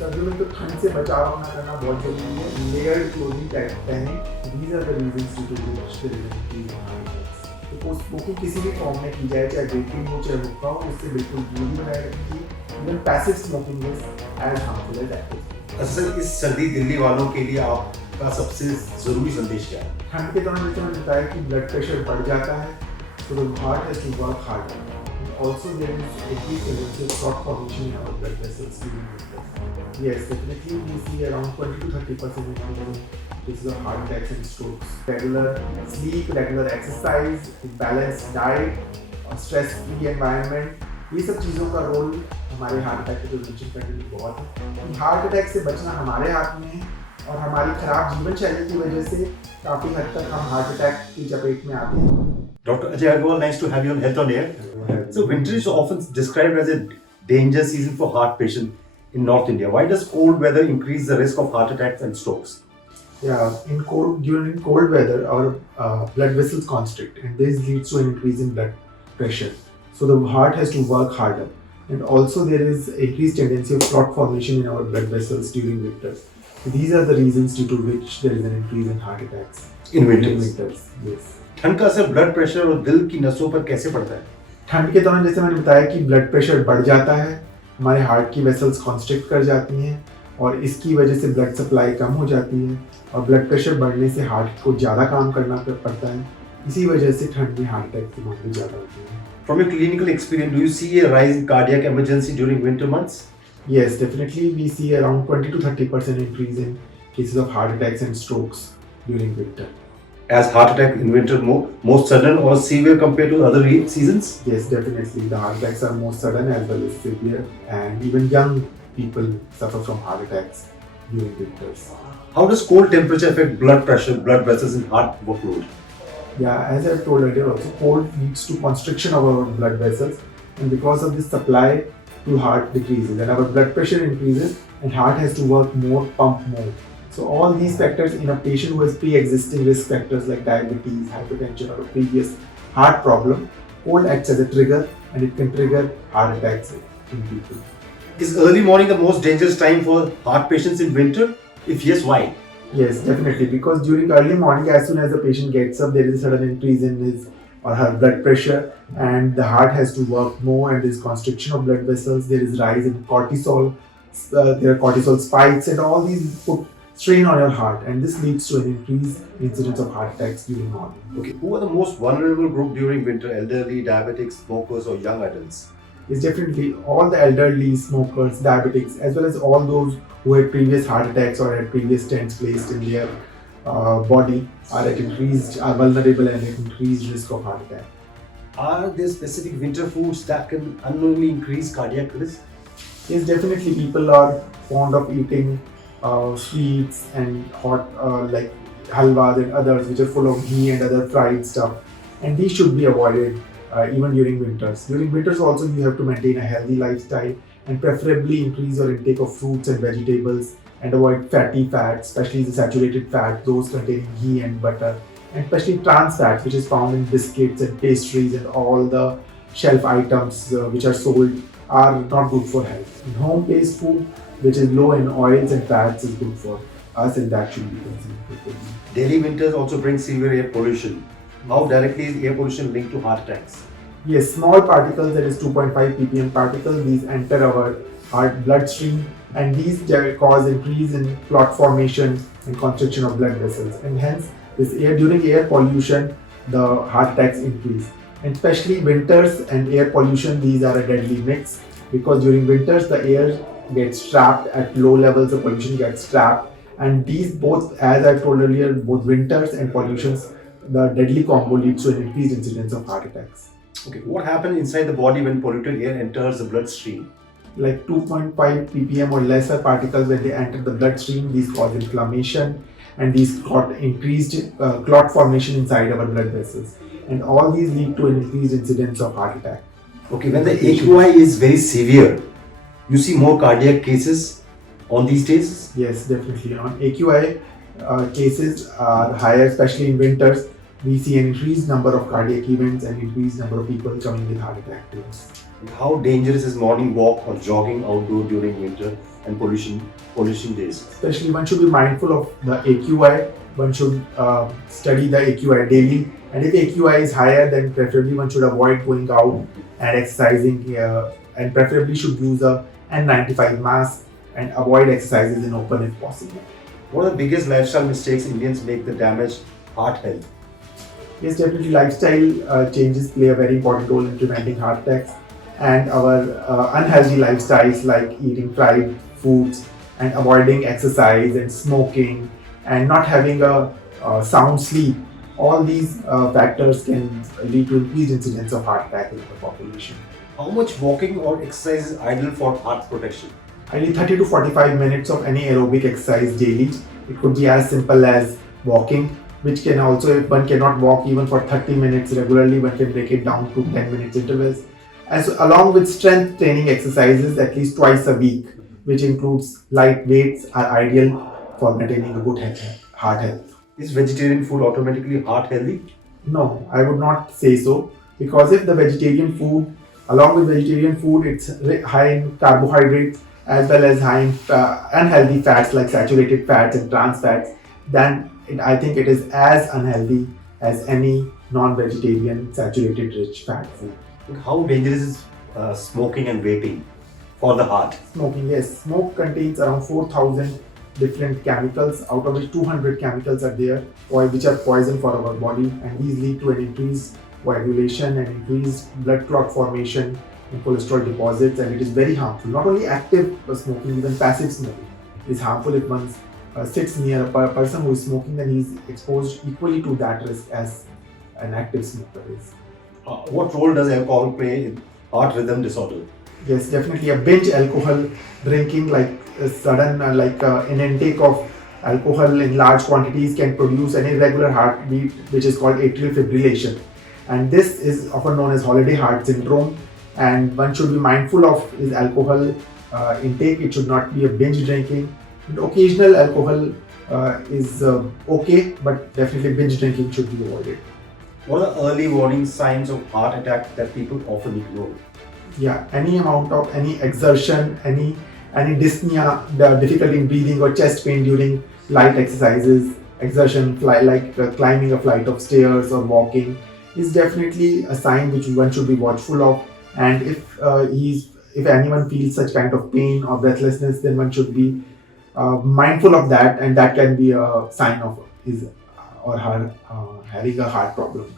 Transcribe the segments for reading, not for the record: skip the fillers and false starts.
सर्दियों में तो ठंड से बचाव अपना करना बहुत जरूरी है। लेयर्ड क्लोथिंग पहने। These are the reasons to do तो स्मोकिंग किसी भी फॉर्म में की जाए, चाहे वेपिंग हो चाहे हुक्का हो, उससे बिल्कुल दूरी बनाए रखनी चाहिए। Even passive smoking is as harmful as active. अच्छा सर, इस सर्दी दिल्ली वालों के लिए आपका सबसे जरूरी संदेश क्या है? ठंड के दौरान जैसे मैंने बताया कि ब्लड प्रेशर बढ़ जाता है, तो the heart has to work harder. Also, there is increased tendency of clot formation in our blood vessels during winter. Yes, definitely we see around 20 to 30% increase in cases of heart attacks and strokes. Regular sleep, regular exercise, balanced diet, stress-free environment, ये सब चीज़ों का role हमारे heart attack के prevention करने में बहुत है। हार्ट अटैक से बचना हमारे हाथ में है और हमारी खराब जीवन शैली की वजह से काफ़ी हद तक हम हार्ट अटैक की चपेट में आते हैं। Dr. Ajay Agarwal, nice to have you on Health on Air. So winter is often described as a danger season for heart patients in North India. Why does cold weather increase the risk of heart attacks and strokes? Yeah, during cold weather, our blood vessels constrict, and this leads to an increase in blood pressure. So the heart has to work harder, and also there is increased tendency of clot formation in our blood vessels during winter. So these are the reasons due to which there is an increase in heart attacks In winters. Yes. ठंड का असर blood pressure और दिल की नसों पर कैसे पड़ता है? ठंड के दौरान जैसे मैंने बताया कि ब्लड प्रेशर बढ़ जाता है, हमारे हार्ट की वेसल्स कॉन्स्ट्रिक्ट कर जाती हैं और इसकी वजह से ब्लड सप्लाई कम हो जाती है और ब्लड प्रेशर बढ़ने से हार्ट को ज़्यादा काम करना पड़ता है। इसी वजह से ठंड में हार्ट अटैक की मांग ज़्यादा होती है। From your clinical experience, do you see a rise in cardiac emergency during winter months? Yes, definitely we see around 20 to 30% increase in cases of heart attacks and strokes during winter. As heart attack in winter more sudden or severe compared to other seasons? Yes, definitely. The heart attacks are more sudden as well as severe, and even young people suffer from heart attacks during winters. How does cold temperature affect blood pressure, blood vessels, and heart workload? Yeah, as I've told earlier also, cold leads to constriction of our blood vessels, and because of this, supply to heart decreases, and our blood pressure increases, and heart has to work more, pump more. So all these factors in a patient who has pre-existing risk factors like diabetes, hypertension, or a previous heart problem, cold acts as a trigger, and it can trigger heart attacks in people. Is early morning the most dangerous time for heart patients in winter? If yes, why? Yes, definitely, because during early morning, as soon as the patient gets up, there is a sudden increase in his or her blood pressure, and the heart has to work more, and there is constriction of blood vessels. There is rise in cortisol. There are cortisol spikes, and all these put strain on your heart, and this leads to an increased incidence of heart attacks during morning. Okay, who are the most vulnerable group during winter? Elderly, diabetics, smokers, or young adults? It's definitely all the elderly, smokers, diabetics, as well as all those who had previous heart attacks or had previous stents placed in their body are vulnerable and at increased risk of heart attack. Are there specific winter foods that can unknowingly increase cardiac risk? Yes, definitely. People are fond of eating sweets and hot like halwas and others which are full of ghee and other fried stuff, and these should be avoided even during winters. During winters also you have to maintain a healthy lifestyle and preferably increase your intake of fruits and vegetables and avoid fatty fats, especially the saturated fat, those containing ghee and butter, and especially trans fats which is found in biscuits and pastries and all the shelf items which are sold are not good for health. And home-based food which is low in oils and fats is good for us, and that should be consumed. Delhi winters also bring severe air pollution. How directly is air pollution linked to heart attacks? Yes, small particles, that is 2.5 ppm particles, these enter our heart bloodstream, and these cause increase in clot formation and constriction of blood vessels, and hence during air pollution the heart attacks increase. And especially winters and air pollution, these are a deadly mix, because during winters the air gets trapped at low levels of pollution, gets trapped, and these both, as I told earlier, both winters and pollutions, the deadly combo leads to an increased incidence of heart attacks. Okay, what happens inside the body when polluted air enters the bloodstream? Like 2.5 ppm or lesser particles, when they enter the bloodstream, these cause inflammation, and these cause increased clot formation inside our blood vessels, and all these lead to an increased incidence of heart attack. Okay, when the AQI is very severe, you see more cardiac cases on these days? Yes, definitely. On AQI, cases are higher, especially in winters. We see an increased number of cardiac events and increased number of people coming with heart attack to us. How dangerous is morning walk or jogging outdoor during winter? and pollution days. Especially, one should be mindful of the AQI. One should study the AQI daily, and if AQI is higher, then preferably one should avoid going out and exercising, and preferably should use a N95 mask and avoid exercises in open if possible. What are the biggest lifestyle mistakes Indians make that damage heart health? Yes, definitely lifestyle changes play a very important role in preventing heart attacks, and our unhealthy lifestyles like eating fried foods and avoiding exercise and smoking and not having a sound sleep. All these factors can lead to increased incidence of heart attack in the population. How much walking or exercise is ideal for heart protection? Ideally 30 to 45 minutes of any aerobic exercise daily. It could be as simple as walking, which can also, if one cannot walk even for 30 minutes regularly, one can break it down to 10 minutes intervals. As along with strength training exercises at least twice a week, which includes light weights, are ideal for maintaining a good heart health. Is vegetarian food automatically heart healthy? No, I would not say so, because if the vegetarian food, along with vegetarian food, it's high in carbohydrates as well as high in unhealthy fats like saturated fats and trans fats, then I think it is as unhealthy as any non-vegetarian saturated rich fat food. How dangerous is smoking and vaping for the heart? Smoking, yes. Smoke contains around 4,000 different chemicals, out of which 200 chemicals are there, which are poison for our body, and these lead to an increased coagulation and increased blood clot formation in cholesterol deposits, and it is very harmful. Not only active smoking, even passive smoking is harmful. If one sits near a person who is smoking, then he is exposed equally to that risk as an active smoker is. What role does alcohol play in heart rhythm disorder? Yes, definitely. A binge alcohol drinking, like a sudden, an intake of alcohol in large quantities, can produce an irregular heartbeat, which is called atrial fibrillation. And this is often known as holiday heart syndrome. And one should be mindful of his alcohol intake. It should not be a binge drinking. And occasional alcohol is okay, but definitely binge drinking should be avoided. What are the early warning signs of heart attack that people often ignore? Yeah, any amount of any exertion, any dyspnea, the difficulty in breathing or chest pain during light exercises, exertion like climbing a flight of stairs or walking, is definitely a sign which one should be watchful of. And if anyone feels such kind of pain or breathlessness, then one should be mindful of that, and that can be a sign of his or her having a heart problem.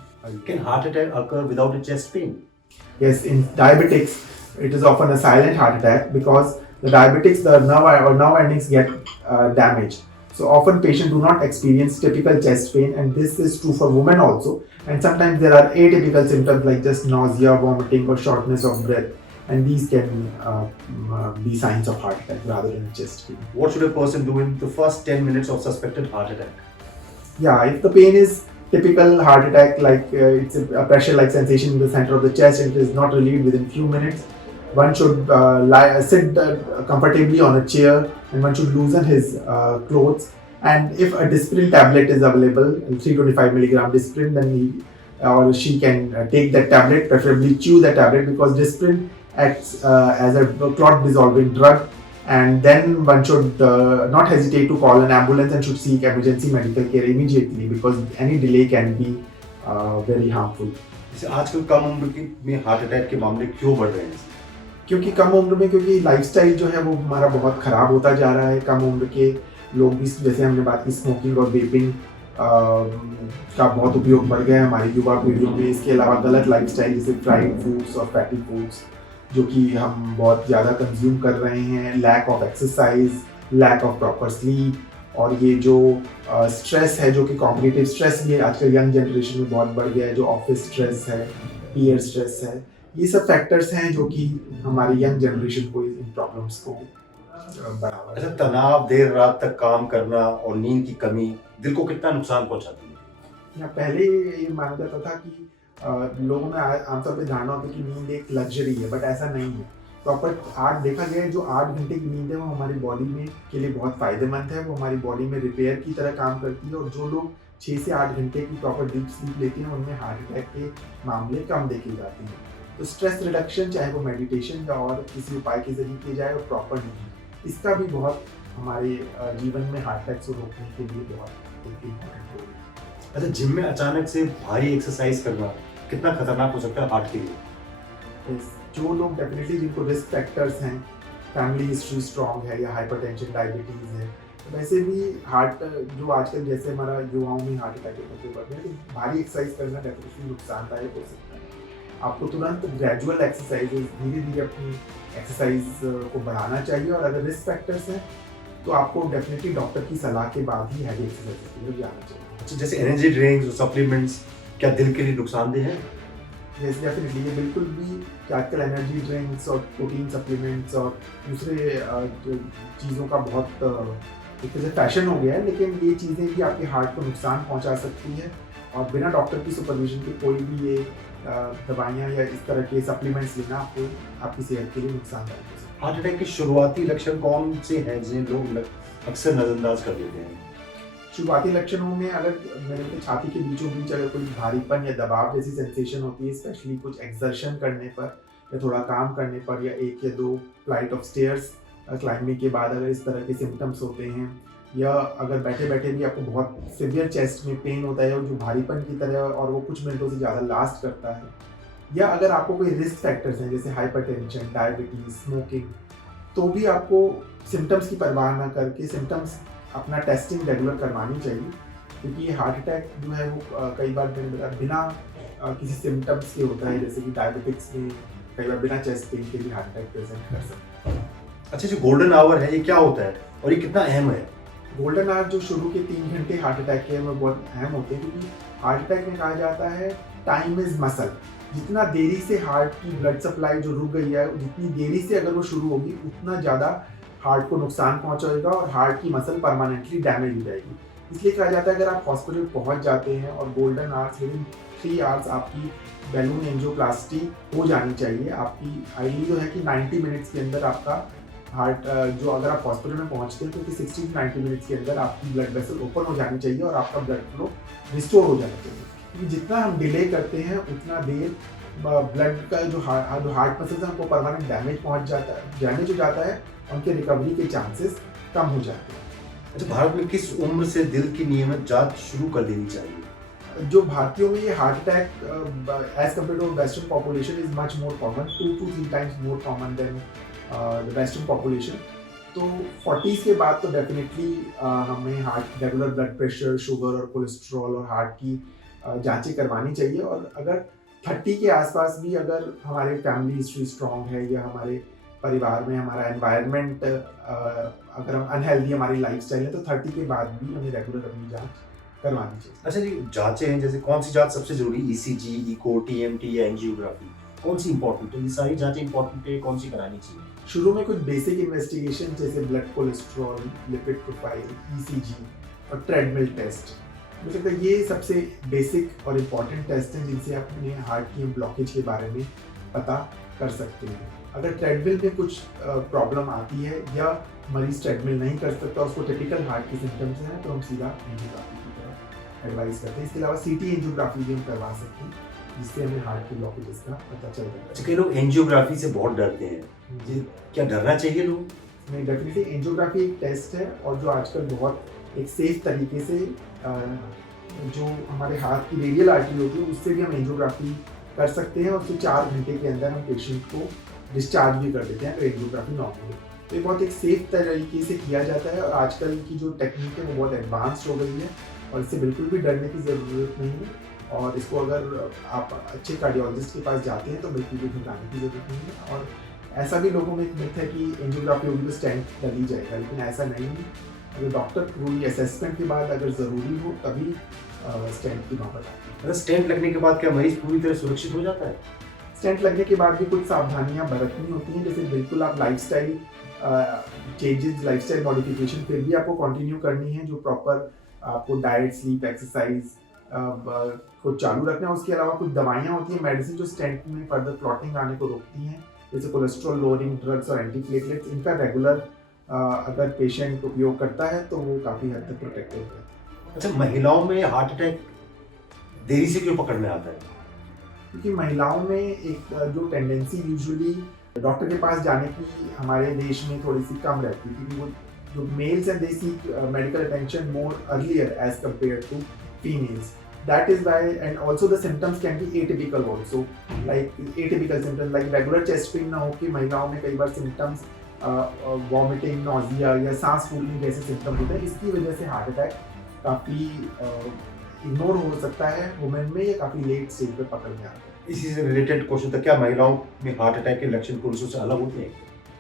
Can heart attack occur without a chest pain? Yes, in diabetics, it is often a silent heart attack because the diabetics, the nerve endings get damaged. So often patients do not experience typical chest pain, and this is true for women also. And sometimes there are atypical symptoms like just nausea, vomiting, or shortness of breath, and these can be signs of heart attack rather than chest pain. What should a person do in the first 10 minutes of suspected heart attack? Yeah, if the pain is typical heart attack, like it's a pressure-like sensation in the center of the chest and it is not relieved within few minutes, one should sit comfortably on a chair, and one should loosen his clothes. And if a Disprin tablet is available, 325 milligram Disprin, then he or she can take that tablet, preferably chew the tablet, because Disprin acts as a clot dissolving drug. And then one should not hesitate to call an ambulance and should seek emergency medical care immediately, because any delay can be very harmful. आजकल कम उम्र में heart attack के मामले क्यों बढ़ रहे हैं? क्योंकि कम उम्र में, क्योंकि लाइफस्टाइल जो है वो हमारा बहुत ख़राब होता जा रहा है। कम उम्र के लोग भी, जैसे हमने बात की, स्मोकिंग और वेपिंग का बहुत उपयोग बढ़ गया है हमारी युवा पीढ़ी में। इसके अलावा गलत लाइफस्टाइल जैसे फ्राइड फूड्स और फैटी फूड्स जो कि हम बहुत ज़्यादा कंज्यूम कर रहे हैं, lack of exercise, lack of proper sleep, और ये जो स्ट्रेस है, जो कि कॉम्पिटिटिव स्ट्रेस भी आजकल यंग जनरेशन में बहुत बढ़ गया है, जो ऑफिस स्ट्रेस है, पीयर स्ट्रेस है, ये सब फैक्टर्स हैं जो कि हमारी यंग जनरेशन को इन प्रॉब्लम्स को बढ़ावा। अच्छा, तनाव, देर रात तक काम करना और नींद की कमी दिल को कितना नुकसान पहुंचाती है? या पहले ये माना जाता था कि लोगों में आमतौर पे धारणा होती है कि नींद एक लग्जरी है, बट ऐसा नहीं है। प्रॉपर देखा गया है, जो 8 घंटे की नींद है वो हमारी बॉडी में के लिए बहुत फ़ायदेमंद है। वो हमारी बॉडी में रिपेयर की तरह काम करती है, और जो लोग 6 से 8 घंटे की प्रॉपर डीप स्लीप लेते हैं उनमें हार्ट अटैक के मामले कम देखे जाते हैं। तो स्ट्रेस रिडक्शन, चाहे वो मेडिटेशन या और किसी उपाय के जरिए किया जाए, और प्रॉपर नींद इसका भी बहुत हमारे जीवन में हार्ट अटैक्स को रोकने के लिए बहुत एक इम्पोर्टेंट रोल है। अच्छा, जिम में अचानक से भारी एक्सरसाइज करना कितना खतरनाक हो सकता है हार्ट के लिए? जो लोग डेफिनेटली जिनको रिस्क फैक्टर्स हैं, फैमिली हिस्ट्री स्ट्रॉन्ग है या हाइपरटेंशन, डायबिटीज़ है, तो वैसे भी हार्ट जो आजकल जैसे हमारा युवाओं में हार्ट अटैक के खतरे बढ़ रहे हैं, तो भारी एक्सरसाइज करना डेफिनेटली नुकसानदायक हो सकता है। आपको तुरंत ग्रेजुअल एक्सरसाइजेज धीरे धीरे अपनी एक्सरसाइज को बढ़ाना चाहिए, और अगर रिस्क फैक्टर्स हैं तो आपको डेफिनेटली डॉक्टर की सलाह के बाद ही हैवी एक्सरसाइज के लिए जाना चाहिए। अच्छा, जैसे एनर्जी ड्रिंक्स और सप्लीमेंट्स क्या दिल के लिए नुकसानदेह है? यस, डेफिनेटली ये बिल्कुल भी कि आजकल एनर्जी ड्रिंक्स और प्रोटीन सप्लीमेंट्स और दूसरे चीज़ों का बहुत एक तरह से फैशन हो गया है, लेकिन ये चीज़ें भी आपके हार्ट को नुकसान पहुंचा सकती है, और बिना डॉक्टर की सुपरविजन के कोई भी ये दवाइयाँ या इस तरह के सप्लीमेंट्स लेना आपको आपकी सेहत के लिए नुकसानदायक हो सकता है। हार्ट अटैक के शुरुआती लक्षण कौन से हैं जिन्हें लोग अक्सर नजरअंदाज कर देते हैं? शुरुआती लक्षणों में अगर मेरे को छाती के बीचों बीच अगर कोई भारीपन या दबाव जैसी सेंसेशन होती है, स्पेशली कुछ एक्सर्शन करने पर या थोड़ा काम करने पर, या 1 या 2 फ्लाइट ऑफ स्टेयर्स क्लाइंबिंग के बाद अगर इस तरह के सिम्टम्स होते हैं, या अगर बैठे बैठे भी आपको बहुत सिवियर चेस्ट में पेन होता है और जो भारीपन की तरह और वो कुछ मिनटों से ज़्यादा लास्ट करता है, या अगर आपको कोई रिस्क फैक्टर्स हैं जैसे हाइपरटेंशन, डायबिटीज़, स्मोकिंग, तो भी आपको सिम्टम्स की परवाह ना करके सिम्टम्स अपना टेस्टिंग रेगुलर करवानी चाहिए, क्योंकि ये हार्ट अटैक जो है वो कई बार मैंने बताया बिना किसी सिम्टम्स के होता है, जैसे कि डायबिटिक्स में कई बार बिना चेस्ट पेन के भी हार्ट अटैक प्रेजेंट कर सकते हैं। अच्छा, जो गोल्डन आवर है ये क्या होता है और ये कितना अहम है? गोल्डन आवर जो शुरू के 3 घंटे हार्ट अटैक के वो बहुत अहम होते हैं, क्योंकि हार्ट अटैक में कहा जाता है टाइम इज मसल। जितना देरी से हार्ट की ब्लड सप्लाई जो रुक गई है, जितनी देरी से अगर वो शुरू होगी, उतना ज़्यादा हार्ट को नुकसान पहुंचाएगा और हार्ट की मसल परमानेंटली डैमेज हो जाएगी। इसलिए कहा जाता है अगर आप हॉस्पिटल पहुंच जाते हैं और गोल्डन आवर्स विदिन 3 आवर्स आपकी बैलून एंजियोप्लास्टी हो जानी चाहिए। आपकी आइडिया जो है कि 90 मिनट्स के अंदर आपका हार्ट जो अगर आप हॉस्पिटल में पहुंचते हैं तो 60 to 90 मिनट्स के अंदर आपकी ब्लड वेसल ओपन हो जानी चाहिए और आपका ब्लड फ्लो रिस्टोर हो जाना चाहिए। क्योंकि जितना हम डिले करते हैं उतना देर ब्लड का जो हार्ट मसल्स हैं उनको परमानेंट डैमेज हो जाता है, उनके रिकवरी के चांसेस कम हो जाते हैं। अच्छा, भारत में किस उम्र से दिल की नियमित जांच शुरू कर देनी चाहिए? जो भारतीयों में ये heart attack as compare to western population is much more common, 2 to 3 times more common than the western population. तो 40s के बाद तो डेफिनेटली हमें heart regular blood pressure, sugar और कोलेस्ट्रॉल और हार्ट की जांचें करवानी चाहिए। और अगर 30 के आसपास भी अगर हमारे फैमिली हिस्ट्री स्ट्रॉन्ग है या हमारे परिवार में हमारा एनवायरनमेंट अगर हम अनहेल्दी हमारी लाइफस्टाइल है, तो 30 के बाद भी हमें रेगुलर अपनी जांच करवानी चाहिए। अच्छा जी, जांचें हैं जैसे कौन सी जांच सबसे जरूरी? ईसीजी, इको, टीएमटी या एंजियोग्राफी, कौन सी इंपॉर्टेंट है? ये सारी जांचें इंपॉर्टेंट है, कौन सी करानी चाहिए? शुरू में कुछ बेसिक इन्वेस्टिगेशन जैसे blood cholesterol, lipid profile, ECG और ट्रेडमिल टेस्ट, मुझे लगता है ये सबसे बेसिक और इम्पॉर्टेंट टेस्ट हैं जिनसे आप अपने हार्ट की ब्लॉकेज के बारे में पता कर सकते हैं। अगर ट्रेडमिल में कुछ प्रॉब्लम आती है या मरीज ट्रेडमिल नहीं कर सकता, उसको टिपिकल हार्ट की सिम्टम्स हैं, तो हम सीधा एंजियोग्राफी की तरफ एडवाइस करते हैं। इसके अलावा सीटी एंजियोग्राफी भी हम करवा सकते हैं, जिससे हमें हार्ट की ब्लॉकेजेस का पता चल जाता है। अच्छा, कई लोग एंजियोग्राफी से बहुत डरते हैं, ये क्या डरना चाहिए लोग? नहीं, डेफिनेटली एंजियोग्राफी एक टेस्ट है और जो आजकल बहुत एक सेफ तरीके से जो हमारे हाथ की रेडियल आर्टरी होती है उससे भी हम एंजियोग्राफी कर सकते हैं, और उससे 4 घंटे के अंदर हम पेशेंट को डिस्चार्ज भी कर देते हैं अगर एंजियोग्राफी नॉर्मल है। तो ये बहुत एक सेफ तरीके से किया जाता है, और आजकल की जो टेक्निक है वो बहुत एडवांस्ड हो गई है और इससे बिल्कुल भी डरने की ज़रूरत नहीं है। और इसको अगर आप अच्छे कार्डियोलॉजिस्ट के पास जाते हैं तो बिल्कुल भी घबराने की ज़रूरत नहीं है। और ऐसा भी लोगों में एक मिथ है कि एंजियोग्राफी होगी तो स्टेंट डली जाएगा, लेकिन ऐसा नहीं है। अगर डॉक्टर पूरी असेसमेंट के बाद अगर ज़रूरी हो तभी स्टेंट की नौबत आती है। अगर स्टेंट लगने के बाद क्या मरीज पूरी तरह सुरक्षित हो जाता है? स्टेंट लगने के बाद भी कुछ सावधानियां बरतनी होती हैं, जैसे बिल्कुल आप लाइफस्टाइल चेंजेस, लाइफस्टाइल मॉडिफिकेशन फिर भी आपको कंटिन्यू करनी है, जो प्रॉपर आपको डाइट, स्लीप, एक्सरसाइज को चालू रखना है। उसके अलावा कुछ दवाइयाँ होती हैं, मेडिसिन, जो स्टेंट में फर्दर क्लॉटिंग आने को रोकती हैं, जैसे कोलेस्ट्रॉल लोअरिंग ड्रग्स और एंटीप्लेटलेट्स। इनका रेगुलर अगर पेशेंट उपयोग करता है तो वो काफ़ी हद तक प्रोटेक्टिव है। अच्छा, महिलाओं में हार्ट अटैक देरी से क्यों पकड़ में आता है? क्योंकि महिलाओं में एक जो टेंडेंसी यूजुअली डॉक्टर के पास जाने की हमारे देश में थोड़ी सी कम रहती है, क्योंकि वो जो मेल्स हैं they seek medical attention more earlier as compare to females. That is why, and also the symptoms can be atypical also, like atypical symptoms like regular chest pain ना हो कि महिलाओं में कई बार symptoms वॉमिटिंग, नॉजिया या सांस फूलने जैसे सिम्टम्स होते हैं. इसकी वजह से हार्ट अटैक काफ़ी इग्नोर हो सकता है वुमेन में, या काफ़ी लेट स्टेज पे पकड़ में आता है. इसी से रिलेटेड क्वेश्चन था, क्या महिलाओं में हार्ट अटैक के लक्षण पुरुषों से अलग होते हैं?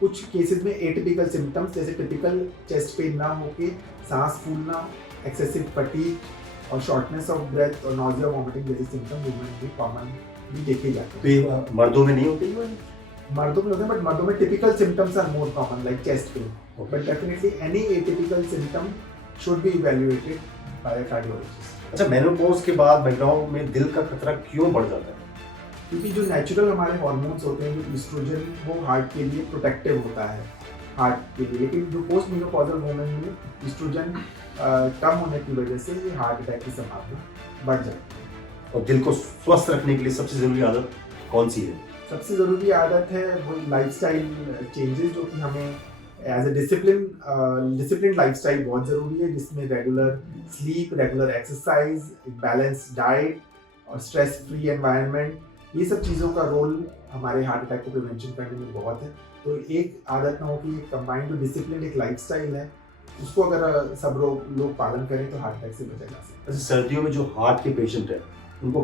कुछ केसेस में एटिपिकल सिम्टम्स जैसे टिपिकल चेस्ट पेन ना होके सांस फूलना, एक्सेसिव फटीग और शॉर्टनेस ऑफ ब्रेथ और नॉजिया वॉमिटिंग जैसे सिम्टम्स वुमेन में कॉमन भी देखे जाते तो ये मर्दों में नहीं होते? हैं. मर्दों में होते हैं, बट मर्दों में typical symptoms are more common like chest pain, but definitely any atypical symptom should be evaluated by a cardiologist. अच्छा, मेनोपॉज के बाद महिलाओं में दिल का खतरा क्यों बढ़ जाता है? क्योंकि जो नेचुरल हमारे हार्मोन्स होते हैं, जो ईस्ट्रोजन, वो हार्ट के लिए प्रोटेक्टिव होता है हार्ट के लिए, लेकिन जो पोस्ट मेनोपॉजल वुमेन में ईस्ट्रोजन कम होने की वजह से ये हार्ट अटैक की संभावना बढ़ जाती है. और दिल को स्वस्थ रखने के लिए सबसे जरूरी आदत कौन सी है? सबसे ज़रूरी आदत है वो लाइफस्टाइल चेंजेस, जो कि हमें एज ए डिसिप्लिन लाइफस्टाइल बहुत ज़रूरी है, जिसमें regular sleep, regular exercise, balanced diet और स्ट्रेस फ्री एनवायरनमेंट, ये सब चीज़ों का रोल हमारे हार्ट अटैक को प्रिवेंशन करने में बहुत है. तो एक आदत ना हो कि कंबाइंड जो डिसिप्लिन एक लाइफस्टाइल है, उसको अगर सब लोग पालन करें तो हार्ट अटैक से बचा जा सकता है. अच्छा, सर्दियों में जो हार्ट के पेशेंट हैं उनको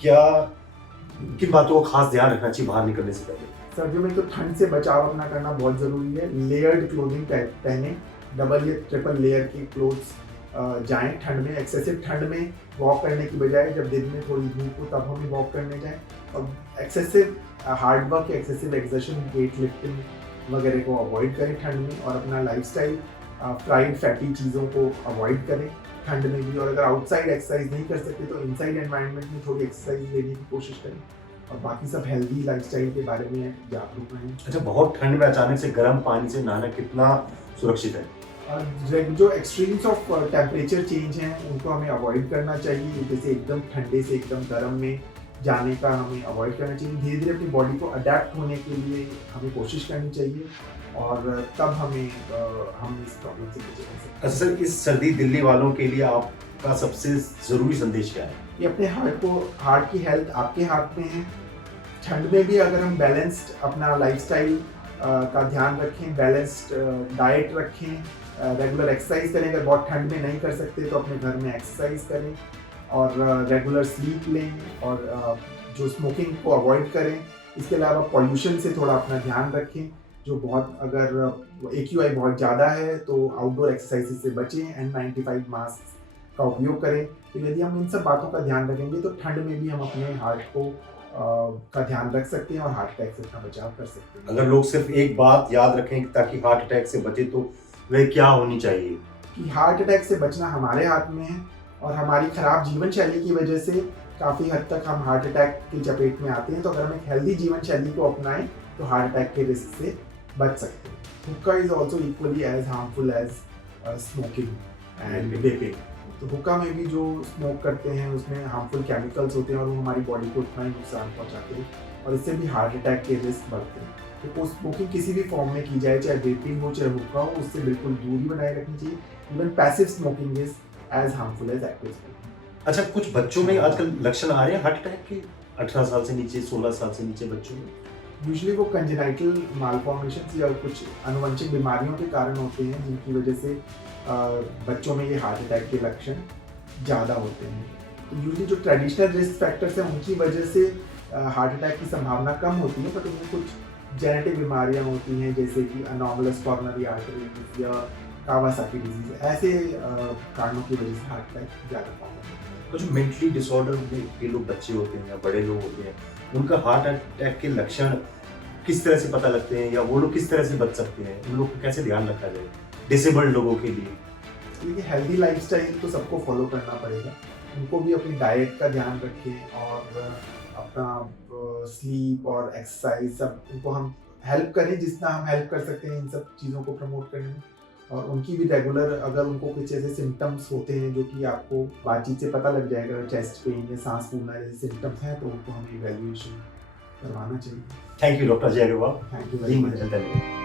क्या, किन बातों का खास ध्यान रखना चाहिए बाहर निकलने से पहले? सर्दियों में तो ठंड से बचाव अपना करना बहुत ज़रूरी है. लेयर्ड क्लोथिंग पहने, डबल या ट्रिपल लेयर के क्लोथ्स जाएं ठंड में. एक्सेसिव ठंड में वॉक करने की बजाय जब दिन में थोड़ी धूप हो तब हमें वॉक करने जाएं. और एक्सेसिव हार्ड वर्क या एक्सेसिव एक्सर्शन, वेट लिफ्टिंग वगैरह को अवॉइड करें ठंड में. और अपना लाइफस्टाइल फ्राइड फैटी चीज़ों को अवॉइड करें ठंड में भी. और अगर आउटसाइड एक्सरसाइज नहीं कर सकते तो इनसाइड एनवायरनमेंट में थोड़ी एक्सरसाइज लेने की कोशिश करें. और बाकी सब हेल्दी लाइफस्टाइल के बारे में जागरूक रहें. अच्छा, बहुत ठंड में अचानक से गर्म पानी से नहाना कितना सुरक्षित है? जो एक्सट्रीम्स ऑफ टेम्परेचर चेंज हैं उनको हमें अवॉइड करना चाहिए. जैसे एकदम ठंडे से एकदम गर्म में जाने का हमें अवॉइड करना चाहिए. धीरे धीरे अपनी बॉडी को अडेप्ट होने के लिए हमें कोशिश करनी चाहिए, और तब हम इस प्रॉब्लम से बचे रह सकते हैं. अच्छा सर, इस सर्दी दिल्ली वालों के लिए आपका सबसे ज़रूरी संदेश क्या है? ये अपने हार्ट की हेल्थ आपके हाथ में है. ठंड में भी अगर हम बैलेंस्ड अपना लाइफस्टाइल का ध्यान रखें, बैलेंस्ड डाइट रखें, रेगुलर एक्सरसाइज करें. अगर बहुत ठंड में नहीं कर सकते तो अपने घर में एक्सरसाइज करें, और रेगुलर स्लीप लें, और जो स्मोकिंग को अवॉइड करें. इसके अलावा पॉल्यूशन से थोड़ा अपना ध्यान रखें. जो बहुत अगर AQI बहुत ज़्यादा है तो आउटडोर एक्सरसाइज से बचें. N95 मास्क का उपयोग करें. तो यदि हम इन सब बातों का ध्यान रखेंगे तो ठंड में भी हम अपने हार्ट को का ध्यान रख सकते हैं और हार्ट अटैक से अपना बचाव कर सकते हैं. अगर लोग सिर्फ एक बात याद रखें ताकि हार्ट अटैक से बचे तो वह क्या होनी चाहिए? कि हार्ट अटैक से बचना हमारे हाथ में है, और हमारी खराब जीवन शैली की वजह से काफ़ी हद तक हम हार्ट अटैक की चपेट में आते हैं. तो अगर हम एक हेल्दी जीवन शैली को अपनाएं तो हार्ट अटैक के रिस्क से बच सकते हैं. Hookah is also equally as harmful as smoking and vaping. तो हुक्का में भी जो स्मोक करते हैं उसमें हार्मफुल केमिकल्स होते हैं, और वो हमारी बॉडी को उतना ही नुकसान पहुंचाते हैं, और इससे भी हार्ट अटैक के रिस्क बढ़ते हैं. तो स्मोकिंग किसी भी फॉर्म में की जाए, चाहे वेपिंग हो चाहे हुक्का हो, उससे बिल्कुल दूरी बनाए रखनी चाहिए. Even passive smoking is as harmful as active smoking. अच्छा, कुछ बच्चों में आजकल लक्षण आ रहे हैं हार्ट अटैक के? 18 साल से नीचे, 16 साल से नीचे बच्चों में? यूजुअली वो कंजेनाइटल मालफॉर्मेशन या कुछ आनुवंशिक बीमारियों के कारण होते हैं, जिनकी वजह से बच्चों में ये हार्ट अटैक के लक्षण ज़्यादा होते हैं. तो यूजुअली जो ट्रेडिशनल रिस्क फैक्टर्स हैं उनकी वजह से हार्ट अटैक की संभावना कम होती है, बट उनमें कुछ जेनेटिक बीमारियां होती हैं, जैसे कि अनॉमलस कॉर्नरी आर्टरी डिजीज या कावासाकी डिजीज. ऐसे कारणों की वजह से हार्ट अटैक ज़्यादा कॉमन होता है. तो जो मेंटली डिसऑर्डर के लोग, बच्चे होते हैं या बड़े लोग होते हैं, उनका हार्ट अटैक के लक्षण किस तरह से पता लगते हैं, या वो लोग किस तरह से बच सकते हैं? उन लोग को कैसे ध्यान रखा जाए डिसेबल्ड लोगों के लिए? देखिए, हेल्दी लाइफस्टाइल तो सबको फॉलो करना पड़ेगा. उनको भी अपनी डाइट का ध्यान रखें, और अपना स्लीप और एक्सरसाइज सब उनको हम हेल्प करें जितना हम हेल्प कर सकते हैं इन सब चीज़ों को प्रमोट करने में. और उनकी भी रेगुलर, अगर उनको कुछ ऐसे सिम्टम्स होते हैं जो कि आपको बातचीत से पता लग जाएगा, चेस्ट पेन या सांस फूलना जैसे सिम्टम्स हैं, तो उनको हमें इवैल्यूएशन करवाना चाहिए। Thank you doctor Jay Agarwal, thank you very much. धन्यवाद।